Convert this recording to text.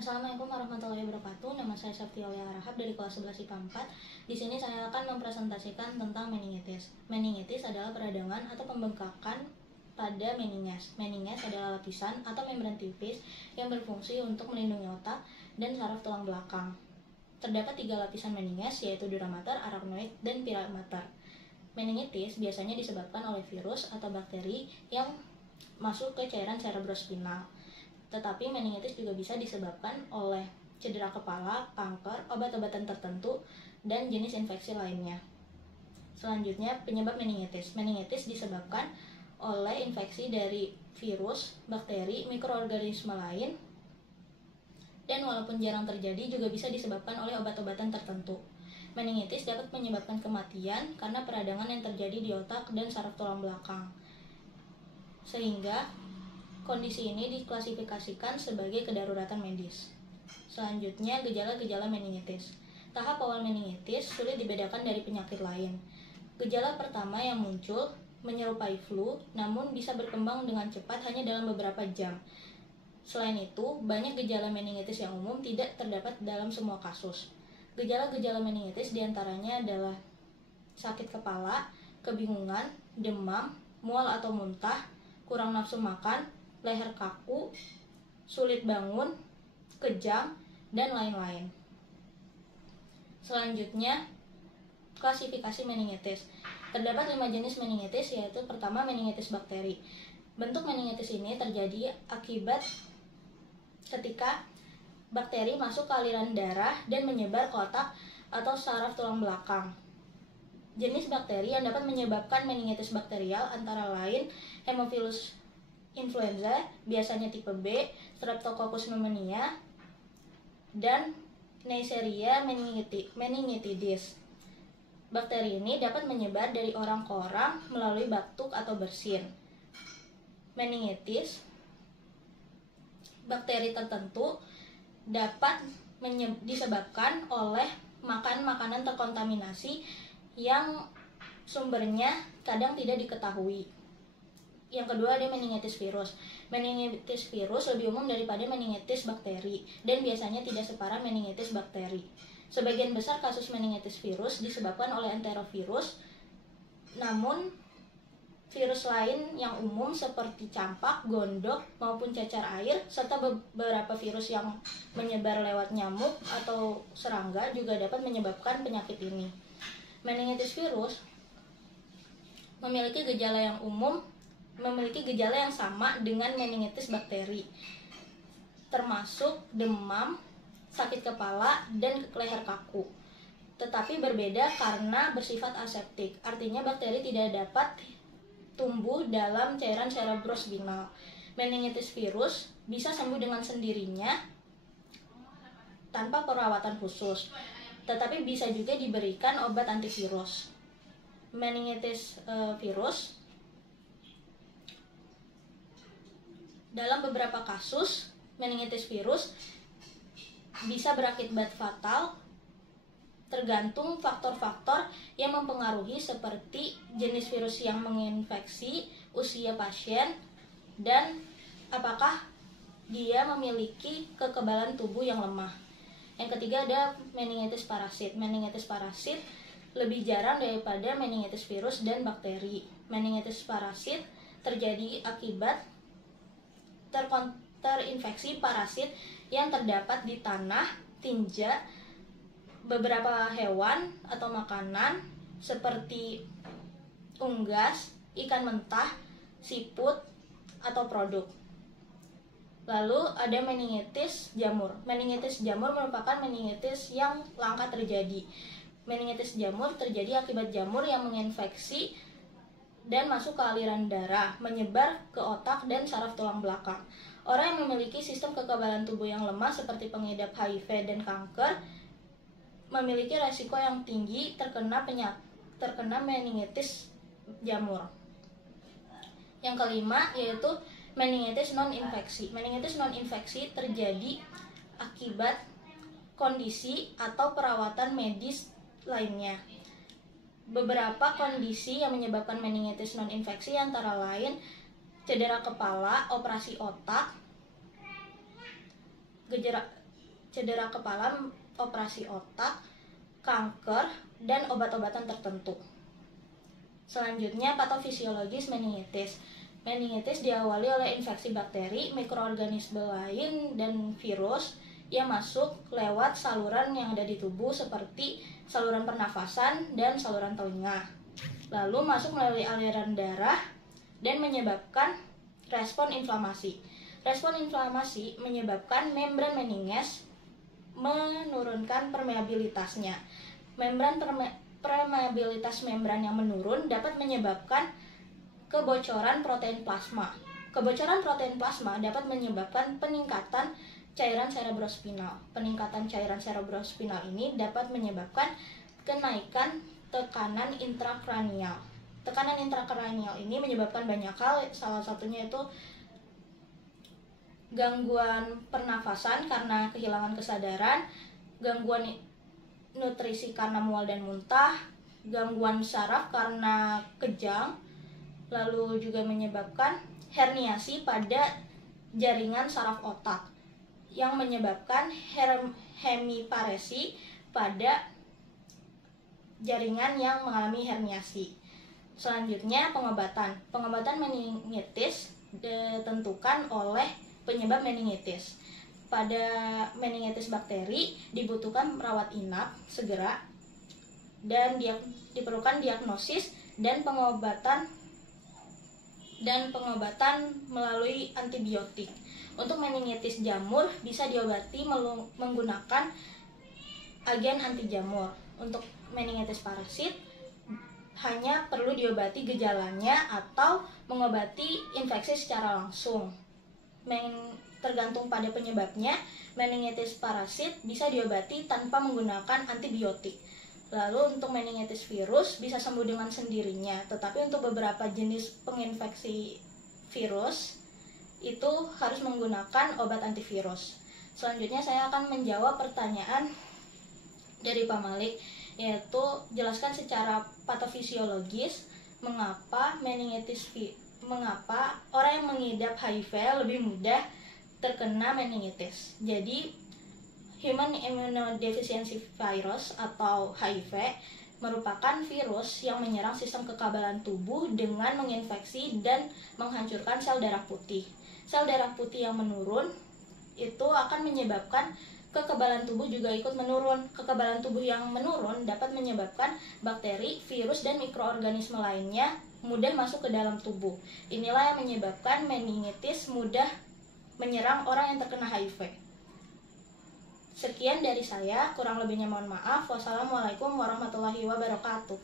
Assalamualaikum warahmatullahi wabarakatuh. Nama saya Septialia Rahab dari kelas 11 IPA 4. Di sini saya akan mempresentasikan tentang meningitis. Meningitis adalah peradangan atau pembengkakan pada meninges. Meninges adalah lapisan atau membran tipis yang berfungsi untuk melindungi otak dan saraf tulang belakang. Terdapat 3 lapisan meninges, yaitu dura mater, arachnoid, dan pili mater. Meningitis biasanya disebabkan oleh virus atau bakteri yang masuk ke cairan cerebrospinal. Tetapi meningitis juga bisa disebabkan oleh cedera kepala, kanker, obat-obatan tertentu, dan jenis infeksi lainnya. Selanjutnya, penyebab meningitis. Meningitis disebabkan oleh infeksi dari virus, bakteri, mikroorganisme lain, dan walaupun jarang terjadi juga bisa disebabkan oleh obat-obatan tertentu. Meningitis dapat menyebabkan kematian karena peradangan yang terjadi di otak dan saraf tulang belakang. Sehingga kondisi ini diklasifikasikan sebagai kedaruratan medis. Selanjutnya, gejala-gejala meningitis. Tahap awal meningitis sulit dibedakan dari penyakit lain. Gejala pertama yang muncul menyerupai flu, namun bisa berkembang dengan cepat hanya dalam beberapa jam. Selain itu, banyak gejala meningitis yang umum tidak terdapat dalam semua kasus. Gejala-gejala meningitis diantaranya adalah sakit kepala, kebingungan, demam, mual atau muntah, kurang nafsu makan, leher kaku, sulit bangun, kejang, dan lain-lain. Selanjutnya, klasifikasi meningitis. Terdapat 5 jenis meningitis, yaitu pertama meningitis bakteri. Bentuk meningitis ini terjadi akibat ketika bakteri masuk ke aliran darah dan menyebar ke otak atau saraf tulang belakang. Jenis bakteri yang dapat menyebabkan meningitis bakterial antara lain Haemophilus influenza, biasanya tipe B, Streptococcus pneumoniae, dan Neisseria meningitidis. Bakteri ini dapat menyebar dari orang ke orang melalui batuk atau bersin. Meningitis bakteri tertentu dapat disebabkan oleh makan makanan terkontaminasi yang sumbernya kadang tidak diketahui. Yang kedua ada meningitis virus. Meningitis virus lebih umum daripada meningitis bakteri dan biasanya tidak separah meningitis bakteri. Sebagian besar kasus meningitis virus disebabkan oleh enterovirus, namun virus lain yang umum seperti campak, gondok, maupun cacar air, serta beberapa virus yang menyebar lewat nyamuk atau serangga juga dapat menyebabkan penyakit ini. Meningitis virus memiliki gejala yang sama dengan meningitis bakteri, termasuk demam, sakit kepala, dan leher kaku. Tetapi berbeda karena bersifat aseptik, artinya bakteri tidak dapat tumbuh dalam cairan cerebrospinal. Meningitis virus bisa sembuh dengan sendirinya tanpa perawatan khusus, tetapi bisa juga diberikan obat antivirus. Meningitis virus dalam beberapa kasus, meningitis virus bisa berakibat fatal tergantung faktor-faktor yang mempengaruhi seperti jenis virus yang menginfeksi, usia pasien, dan apakah dia memiliki kekebalan tubuh yang lemah. Yang ketiga ada meningitis parasit. Meningitis parasit lebih jarang daripada meningitis virus dan bakteri. Meningitis parasit terjadi akibat terinfeksi parasit yang terdapat di tanah, tinja, beberapa hewan atau makanan seperti unggas, ikan mentah, siput, atau produk. Lalu ada meningitis jamur. Meningitis jamur merupakan meningitis yang langka terjadi. Meningitis jamur terjadi akibat jamur yang menginfeksi dan masuk ke aliran darah, menyebar ke otak dan saraf tulang belakang. Orang yang memiliki sistem kekebalan tubuh yang lemah seperti pengidap HIV dan kanker memiliki resiko yang tinggi terkena meningitis jamur. Yang kelima yaitu meningitis non-infeksi. Meningitis non-infeksi terjadi akibat kondisi atau perawatan medis lainnya. Beberapa kondisi yang menyebabkan meningitis non-infeksi antara lain cedera kepala, operasi otak, cedera kepala, operasi otak, kanker, dan obat-obatan tertentu. Selanjutnya, patofisiologis meningitis. Meningitis diawali oleh infeksi bakteri, mikroorganisme lain, dan virus yang masuk lewat saluran yang ada di tubuh seperti saluran pernafasan dan saluran telinga. Lalu masuk melalui aliran darah dan menyebabkan respon inflamasi. Respon inflamasi menyebabkan membran meninges menurunkan permeabilitasnya. Permeabilitas membran yang menurun dapat menyebabkan kebocoran protein plasma. Kebocoran protein plasma dapat menyebabkan peningkatan cairan cerebrospinal. Peningkatan cairan cerebrospinal ini dapat menyebabkan kenaikan tekanan intrakranial. Tekanan intrakranial ini menyebabkan banyak hal, salah satunya itu gangguan pernafasan karena kehilangan kesadaran, gangguan nutrisi karena mual dan muntah, gangguan saraf karena kejang, lalu juga menyebabkan herniasi pada jaringan saraf otak yang menyebabkan hemiparesi pada jaringan yang mengalami herniasi. Selanjutnya, pengobatan. Pengobatan meningitis ditentukan oleh penyebab meningitis. Pada meningitis bakteri dibutuhkan rawat inap segera dan diperlukan diagnosis dan pengobatan melalui antibiotik. Untuk meningitis jamur bisa diobati menggunakan agen anti jamur. Untuk meningitis parasit hanya perlu diobati gejalanya atau mengobati infeksi secara langsung. Tergantung pada penyebabnya, meningitis parasit bisa diobati tanpa menggunakan antibiotik. Lalu untuk meningitis virus bisa sembuh dengan sendirinya, tetapi untuk beberapa jenis penginfeksi virus itu harus menggunakan obat antivirus. Selanjutnya saya akan menjawab pertanyaan dari Pak Malik, yaitu jelaskan secara patofisiologis mengapa orang yang mengidap HIV lebih mudah terkena meningitis. Jadi Human Immunodeficiency Virus atau HIV merupakan virus yang menyerang sistem kekebalan tubuh dengan menginfeksi dan menghancurkan sel darah putih. Sel darah putih yang menurun itu akan menyebabkan kekebalan tubuh juga ikut menurun. Kekebalan tubuh yang menurun dapat menyebabkan bakteri, virus, dan mikroorganisme lainnya mudah masuk ke dalam tubuh. Inilah yang menyebabkan meningitis mudah menyerang orang yang terkena HIV. Sekian dari saya, kurang lebihnya mohon maaf. Wassalamualaikum warahmatullahi wabarakatuh.